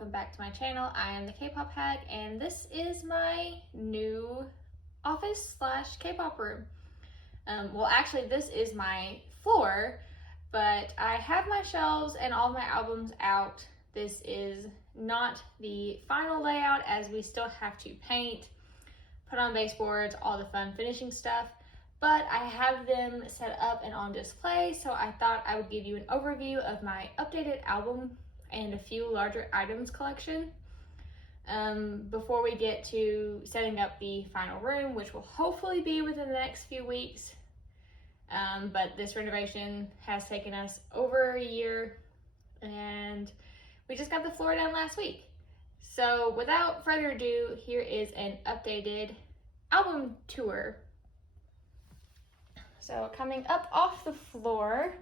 welcome back to my channel. I am the K-pop hag, and this is my new office slash K-pop room. Well, actually, this is my floor, but I have my shelves and all my albums out. This is not the final layout, as we still have to paint, put on baseboards, all the fun finishing stuff, but I have them set up and on display, so I thought I would give you an overview of my updated album and a few larger items collection before we get to setting up the final room, which will hopefully be within the next few weeks. But this renovation has taken us over a year, and we just got the floor done last week. So without further ado, here is an updated album tour. So coming up off the floor,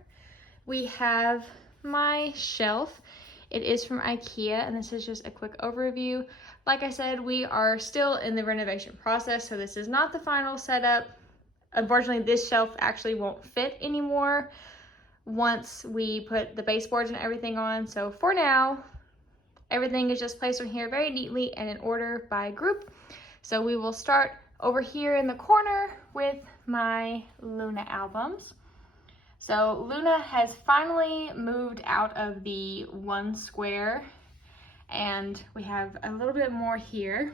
we have my shelf. It is from IKEA, and this is just a quick overview. Like I said, we are still in the renovation process, so this is not the final setup. Unfortunately, this shelf actually won't fit anymore once we put the baseboards and everything on. So for now, everything is just placed on here very neatly and in order by group. So we will start over here in the corner with my Luna albums. So Luna has finally moved out of the one square, and we have a little bit more here.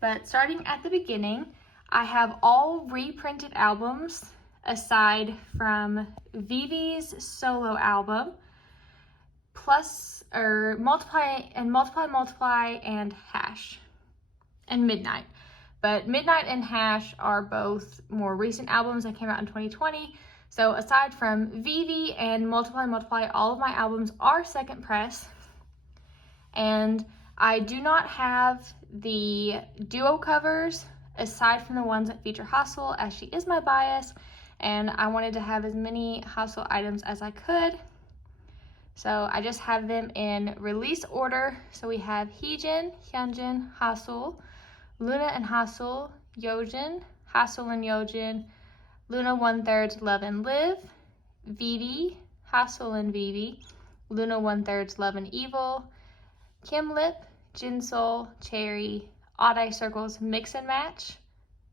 But starting at the beginning, I have all reprinted albums aside from Vivi's solo album, plus or Multiply and Hash and Midnight. But Midnight and Hash are both more recent albums that came out in 2020. So aside from Vivi and Multiply, all of my albums are second press. And I do not have the duo covers aside from the ones that feature Hustle, as she is my bias. And I wanted to have as many Hustle items as I could. So I just have them in release order. So we have Heejin, Hyunjin, Hustle, Luna and Hustle, Yeojin, Hustle and Yeojin, Luna 1/3 Love and Live, Vivi, Hustle and Vivi, Luna 1/3 Love and Evil, Kim Lip, Jinsol, Cherry, Odd Eye Circles Mix and Match,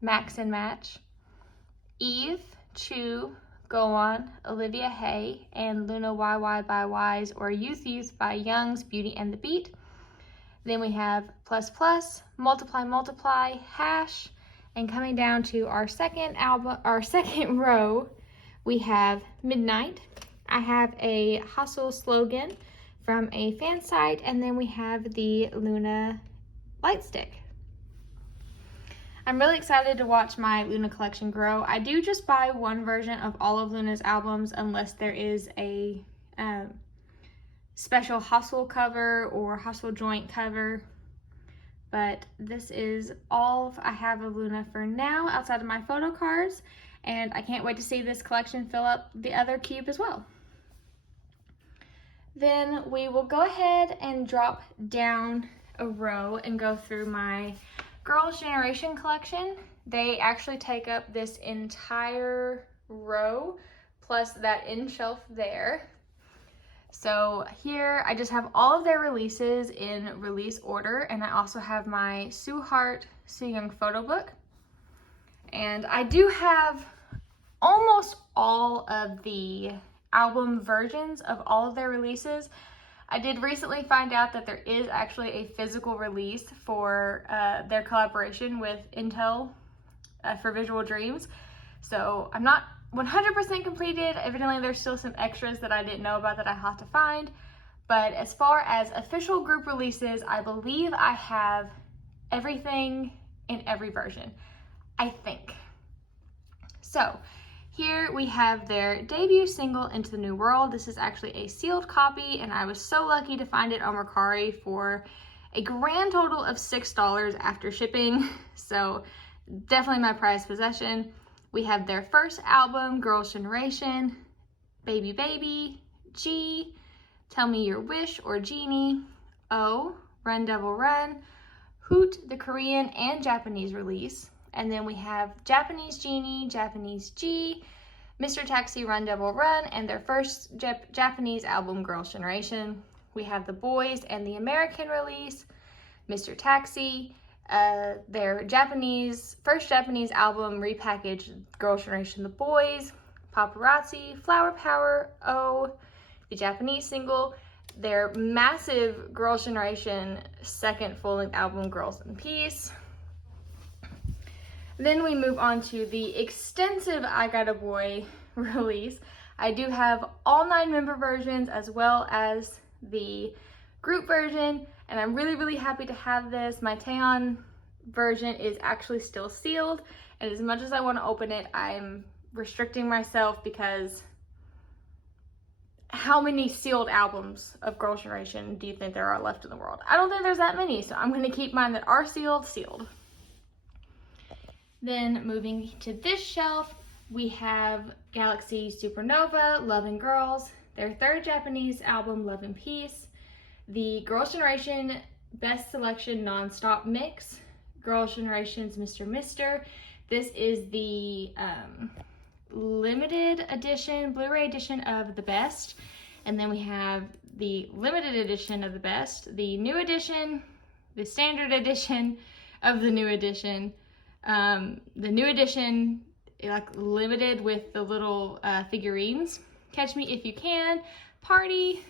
Max and Match, Eve, Chu, Go On, Olivia Hay, and Luna YY by Wise or Youth by Young's Beauty and the Beat. Then we have Plus, Multiply, Hash, and coming down to our second album, our second row, we have Midnight. I have a Hustle slogan from a fan site, and then we have the Luna light stick. I'm really excited to watch my Luna collection grow. I do just buy one version of all of Luna's albums unless there is a special Hustle cover or Hustle joint cover. But this is all I have of Luna for now outside of my photo cards, and I can't wait to see this collection fill up the other cube as well. Then we will go ahead and drop down a row and go through my Girls' Generation collection. They actually take up this entire row plus that end shelf there. So here I just have all of their releases in release order, and I also have my Suheart Sooyoung photo book. And I do have almost all of the album versions of all of their releases. I did recently find out that there is actually a physical release for their collaboration with Intel for Visual Dreams. So I'm not 100% completed. Evidently there's still some extras that I didn't know about that I have to find. But as far as official group releases, I believe I have everything in every version, I think. So here we have their debut single, Into the New World. This is actually a sealed copy, and I was so lucky to find it on Mercari for a grand total of $6 after shipping. So definitely my prized possession. We have their first album, Girls' Generation, Baby, G, Tell Me Your Wish or Genie, O, Run Devil Run, Hoot, the Korean and Japanese release. And then we have Japanese Genie, Japanese G, Mr. Taxi, Run Devil Run, and their first Japanese album, Girls' Generation. we have The Boys and the American release, Mr. Taxi, their first Japanese album repackaged, Girls' Generation The Boys, Paparazzi, Flower Power, Oh, the Japanese single, their massive Girls' Generation second full-length album, Girls in Peace. Then we move on to the extensive I Got a Boy release. I do have all 9 member versions as well as the group version, and I'm really, really happy to have this. My Taeyeon version is actually still sealed, and as much as I want to open it, I'm restricting myself because how many sealed albums of Girls' Generation do you think there are left in the world? I don't think there's that many, so I'm going to keep mine that are sealed. Then moving to this shelf, we have Galaxy Supernova, Love and Girls, their third Japanese album, Love and Peace, the Girls' Generation Best Selection Non-Stop Mix, Girls' Generation's Mr. Mister. This is the limited edition, Blu-ray edition of The Best. And then we have the limited edition of The Best, the new edition, the standard edition of the new edition, the new edition, like limited with the little figurines. Catch Me If You Can, Party.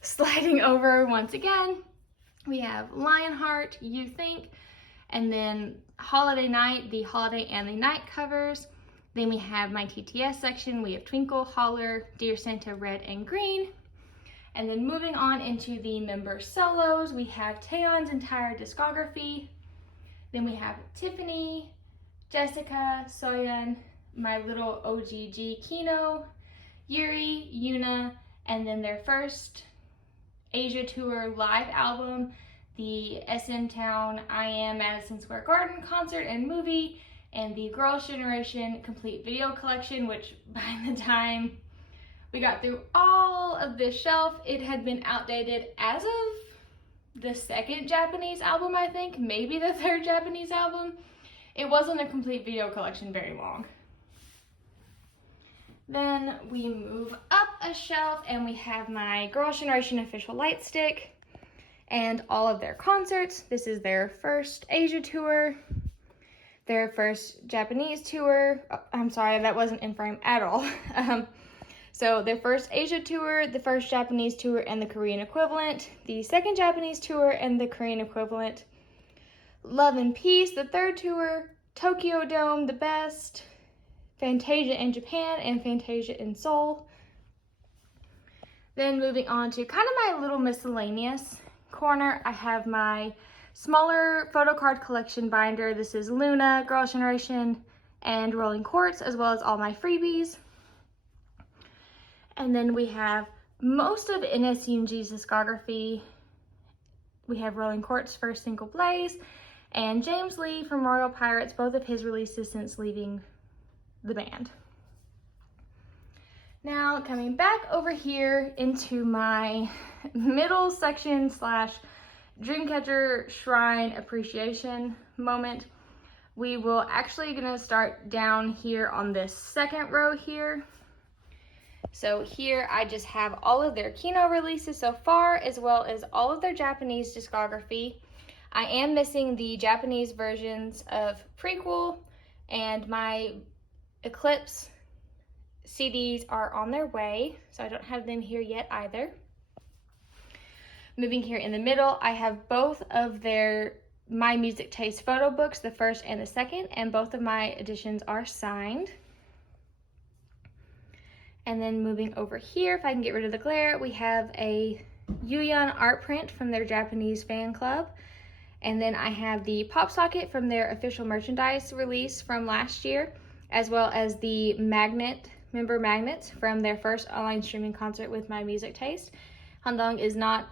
Sliding over once again, we have Lionheart, You Think, and then Holiday Night, the holiday and the night covers. Then we have my TTS section. We have Twinkle, Holler, Dear Santa, Red and Green. And then moving on into the member solos, we have Taeyeon's entire discography. Then we have Tiffany, Jessica, Soyeon, My Little OGG Kino, Yuri, Yuna, and then their first Asia Tour live album, the SM Town I Am Madison Square Garden concert and movie, and the Girls' Generation complete video collection, which by the time we got through all of this shelf, it had been outdated as of the second Japanese album, I think, maybe the third Japanese album. It wasn't a complete video collection very long. Then we move up a shelf and we have my Girls' Generation official light stick and all of their concerts. This is their first Asia tour, their first Japanese tour. Oh, I'm sorry, that wasn't in frame at all. So their first Asia tour, the first Japanese tour and the Korean equivalent, the second Japanese tour and the Korean equivalent, Love and Peace, the third tour, Tokyo Dome, The Best, Fantasia in Japan and Fantasia in Seoul. Then moving on to kind of my little miscellaneous corner, I have my smaller photo card collection binder. This is Luna, Girls' Generation, and Rolling Quartz, as well as all my freebies. And then we have most of NSUNG's discography. We have Rolling Quartz' first single, Blaze, and James Lee from Royal Pirates, both of his releases since leaving the band. Now coming back over here into my middle section slash Dreamcatcher Shrine appreciation moment, we will actually gonna start down here on this second row here. So here I just have all of their Kino releases so far, as well as all of their Japanese discography. I am missing the Japanese versions of Prequel, and my Eclipse CDs are on their way, so I don't have them here yet either. Moving here in the middle, I have both of their My Music Taste photo books, the first and the second, and both of my editions are signed. And then moving over here, if I can get rid of the glare, we have a Yuyeon art print from their Japanese fan club. And then I have the pop socket from their official merchandise release from last year, as well as the member magnets from their first online streaming concert with My Music Taste. Handong is not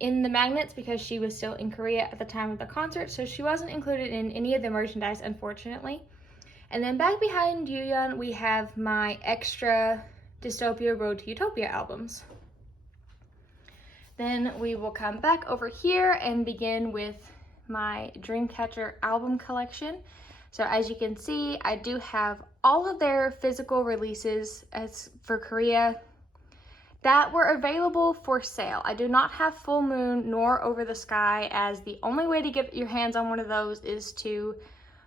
in the magnets because she was still in Korea at the time of the concert, so she wasn't included in any of the merchandise, unfortunately. And then back behind Yuyeon, we have my extra Dystopia Road to Utopia albums. Then we will come back over here and begin with my Dreamcatcher album collection. So as you can see, I do have all of their physical releases as for Korea. that were available for sale. I do not have Full Moon nor Over the Sky, as the only way to get your hands on one of those is to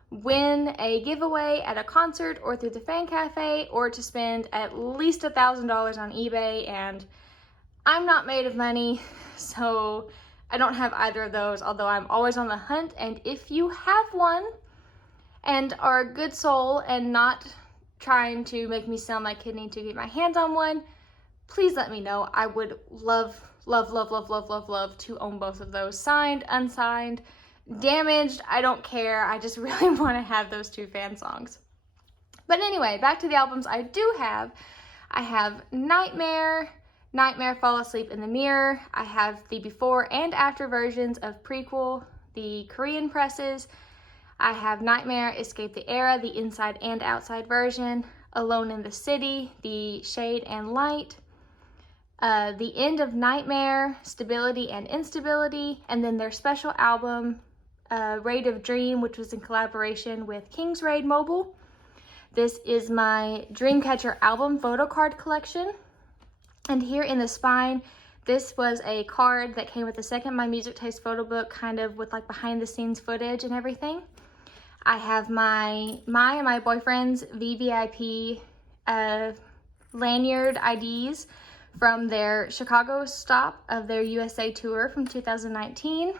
win a giveaway at a concert or through the fan cafe, or to spend at least $1,000 on eBay, and I'm not made of money, so I don't have either of those, although I'm always on the hunt. And if you have one and are a good soul and not trying to make me sell my kidney to get my hands on one, please let me know. I would love, love, love, love, love, love, love to own both of those. Signed, unsigned, damaged, I don't care. I just really want to have those 2 fan songs. But anyway, back to the albums I do have. I have Nightmare, Nightmare Fall Asleep in the Mirror. I have the before and after versions of Prequel, the Korean presses. I have Nightmare Escape the Era, the inside and outside version. Alone in the City, the Shade and Light. The End of Nightmare, Stability and Instability, and then their special album, Raid of Dream, which was in collaboration with King's Raid Mobile. This is my Dreamcatcher album photo card collection. And here in the spine, this was a card that came with the second My Music Taste photo book, kind of with like behind the scenes footage and everything. I have my and my boyfriend's VVIP lanyard IDs from their Chicago stop of their USA tour from 2019.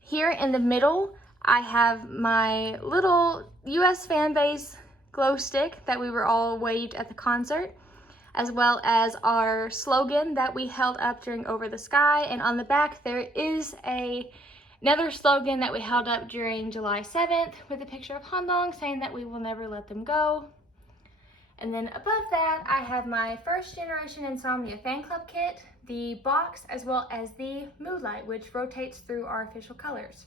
Here in the middle, I have my little US fan base glow stick that we were all waved at the concert, as well as our slogan that we held up during Over the Sky. And on the back, there is another slogan that we held up during July 7th with a picture of Handong saying that we will never let them go. And then above that, I have my First Generation Insomnia fan club kit, the box, as well as the Moonlight, which rotates through our official colors.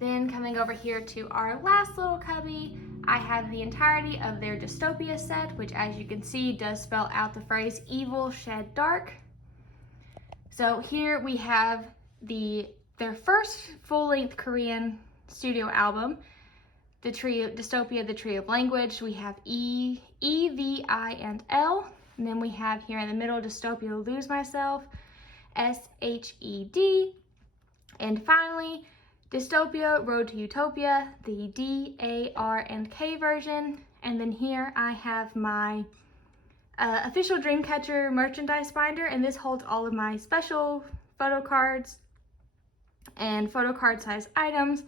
Then coming over here to our last little cubby, I have the entirety of their Dystopia set, which, as you can see, does spell out the phrase Evil Shed Dark. So here we have their first full-length Korean studio album, the Tree of Dystopia, the Tree of Language. We have E, V, I, and L. And then we have here in the middle, Dystopia Lose Myself, SHED. And finally, Dystopia Road to Utopia, the D, A, R, and K version. And then here I have my official Dreamcatcher merchandise binder, and this holds all of my special photo cards and photo card size items,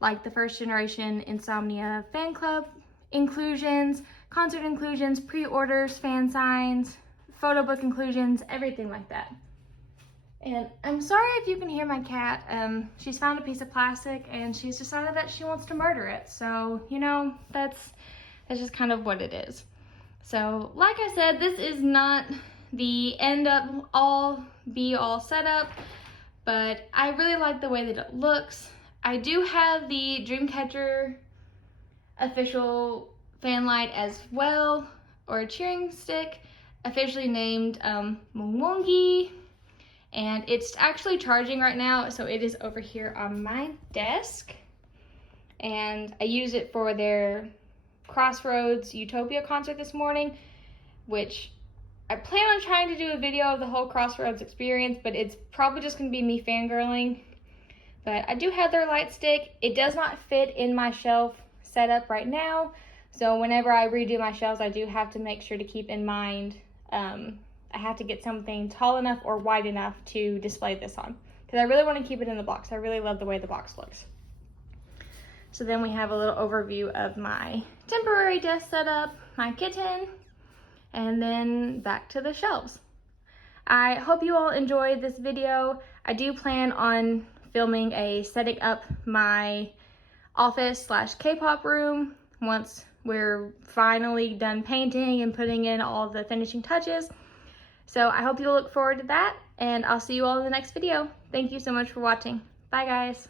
like the First Generation Insomnia fan club inclusions, concert inclusions, pre-orders, fan signs, photo book inclusions, everything like that. And I'm sorry if you can hear my cat. She's found a piece of plastic and she's decided that she wants to murder it. So, you know, that's just kind of what it is. So, like I said, this is not the end up all be all setup, but I really like the way that it looks. I do have the Dreamcatcher official fan light as well, or a cheering stick, officially named Mungwongi, and it's actually charging right now, so it is over here on my desk, and I used it for their Crossroads Utopia concert this morning, which I plan on trying to do a video of the whole Crossroads experience, but it's probably just going to be me fangirling. But I do have their light stick. It does not fit in my shelf setup right now, so whenever I redo my shelves, I do have to make sure to keep in mind I have to get something tall enough or wide enough to display this on, because I really want to keep it in the box. I really love the way the box looks. So then we have a little overview of my temporary desk setup, my kitten, and then back to the shelves. I hope you all enjoyed this video. I do plan on filming a setting up my office / K-pop room once we're finally done painting and putting in all the finishing touches. So I hope you'll look forward to that, and I'll see you all in the next video. Thank you so much for watching. Bye guys.